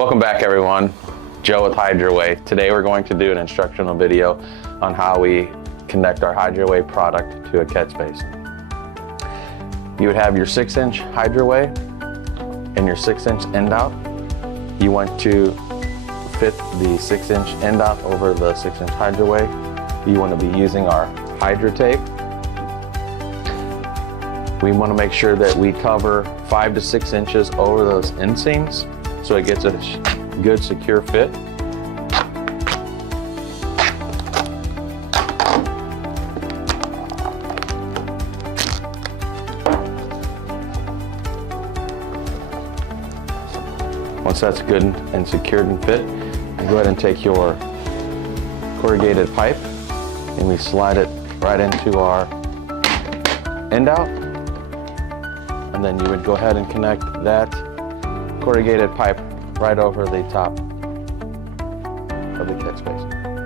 Welcome back, everyone. Joe with Hydraway. Today we're going to do an instructional video on how we connect our Hydraway product to a catch basin. You would have your 6-inch Hydraway and your 6-inch end out. You want to fit the 6-inch end out over the 6-inch Hydraway. You want to be using our Hydro tape. We want to make sure that we cover 5 to 6 inches over those inseams so it gets a good secure fit. Once that's good and secured and fit, you go ahead and take your corrugated pipe and we slide it right into our end out. And then you would go ahead and connect that corrugated pipe right over the top of the catch basin.